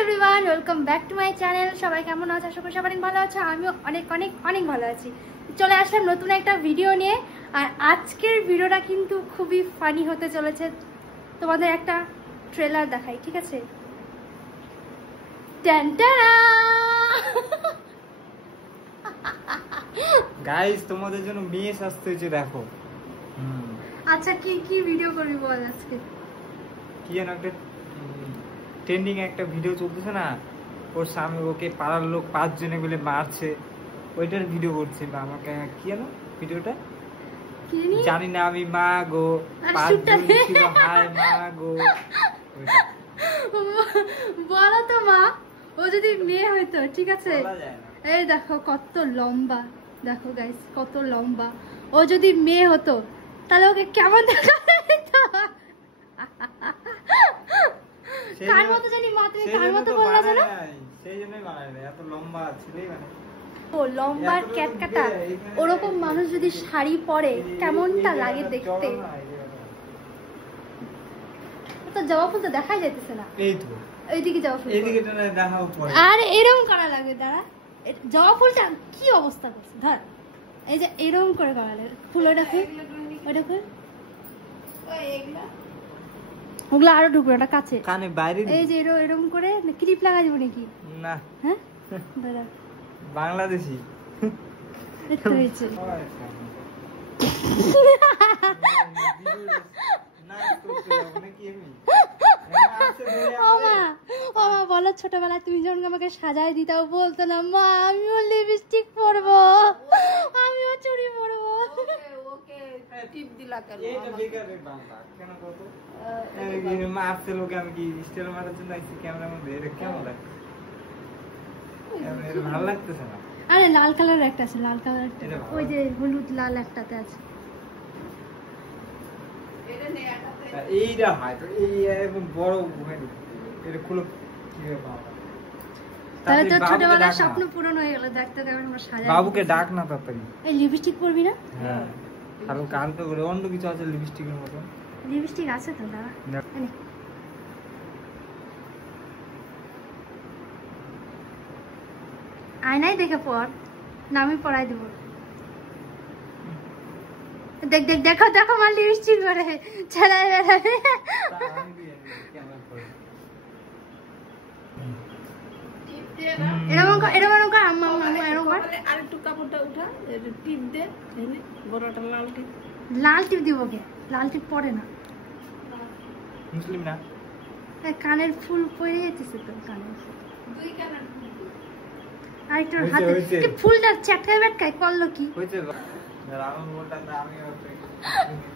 Everyone, welcome back to my channel. সবাই কেমন আছে? আশা করি সবাই ভালো আছে। আমিও অনেক অনেক অনেক ভালো আছি। চলে আসলাম নতুন একটা ভিডিও নিয়ে। আর আজকের ভিডিওটা কিন্তু খুবই ফানি হতে চলেছে। তোমাদের একটা ট্রেলার দেখাই, ঠিক আছে? গাইস, তোমাদের জন্য মেস আসতে হয়েছে, দেখো। আচ্ছা, কি কি ভিডিও করবি বল আজকে? কি যেন একটা ট্রেন্ডিং একটা ভিডিও চলতেছে না, ওর সামনে ওকে পাড়ার লোক 5 জনে মিলে মারছে, ওইটার ভিডিও করছে। আমাকে কি যেন ভিডিওটা জানি না আমি, মা গো 5 জন ছিল, হায় মা গো। বলো তো মা, ও যদি মেয়ে হইতো, ঠিক আছে? এই দেখো কত লম্বা, দেখো গাইস কত লম্বা। ও যদি মেয়ে হতো তাহলে ওকে কেমন দেখা যেত? কার মতো জানি মা, তুমি কার মতো বললা জানো? সেই জন্যই বানায় না, এত লম্বা ছেলেই মানে। ও লম্বা ক্যাটকাটা, ওরকম মানুষ যদি শাড়ি পরে কেমনটা লাগে দেখতে। তো জবা ফুল তো দেখাই যাইতেছে না। এই তো এইদিকে জবা ফুল, এইদিকে তো দেখাও পরে। আর এরকম করা লাগবে, দাঁড়া। জবা ফুলটা কি অবস্থা করছে, ধর এই যে এরকম করে করা লাগে। ফুল ওটা ফুল, ওটা ফুল, ওগুলো আরো ঢুকবে, ওটা কাছে কানে বাইরে। এই যে এরকম করে ক্লিপ লাগা যাবে নাকি? না, হ্যাঁ দাঁড়া, বাংলাদেশি দেখতে হয়েছে। বলো, ছোটবেলায় তুমি যখন আমাকে সাজাই দিতাও, বলতো না মা আমিও লিপস্টিক পরবো, আমিও চুড়ি পরবো। টিপ দিলা কেন? এটা বেকার রে বাবা, কেন কত এই মারছে লোকে, আমি কি স্টাইল মারার জন্য আইছি ক্যামেরার মধ্যে? এটা কেমন লাগছে? এটা ভালো লাগতেছে না। আরে লাল কালার একটা আছে, লাল কালার, ওই যে হলুদ লাল একটাতে আছে। এটা নে একটাতে, এইটা হয় তো এই এরকম বড় হয় না। এটা খুলো কি রে বাবা, তাহলে তো ছোটবেলার স্বপ্ন পূরণ হয়ে গেল। দেখতে কেমন আমরা সাজাই। বাবুকে ডাক না তাড়াতাড়ি। এই লিপস্টিক পরবি না? হ্যাঁ, আর কালকে করে অন্য কিছু আছে লিপস্টিকের মতো? লিপস্টিক আছে তো, দাঁড়া। আয়নায় দেখে পর না, আমি পড়াই দেব। দেখ দেখ, দেখো দেখো আমার লিপস্টিক পরে ছাড়াই বেড়াবে। এরকম এরকম কর আম্মা, এরকম কর। আর একটু কাপড়টা উঠা, টিপ দে, বড়টা লাল টিপ। লাল টিপ দিব কে? লাল টিপ পরে না, মুসলিম না। কানের ফুল পরে যেতেছে তো, কানের দুই কানের আর একটু হাতে ফুলটা চ্যাটকায় ব্যাটকায় করলো কি? হয়েছে। আমি